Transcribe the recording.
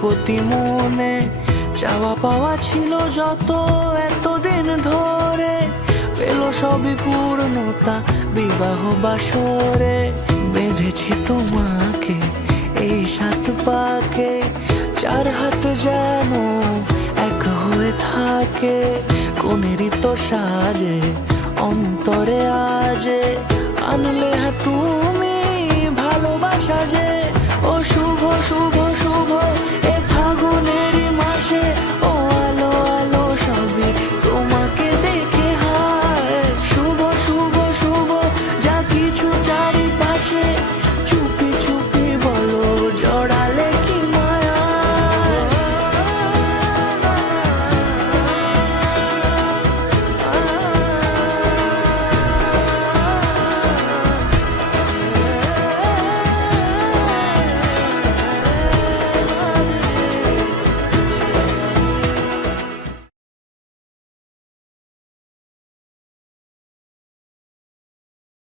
প্রতি মনে চাওয়া পাওয়া ছিল যত এতদিন ধরে, পেল সবই পূর্ণতা বিবাহ বাসরে। বেঁধেছি তোমাকে এই 7 পাকে, 4 হাত যেন এক হয়ে থাকে। কোনেরই তো সাজে অন্তরে আজে আনলে তুমি ভালোবাসা যে। ও শুভ শুভ শুভ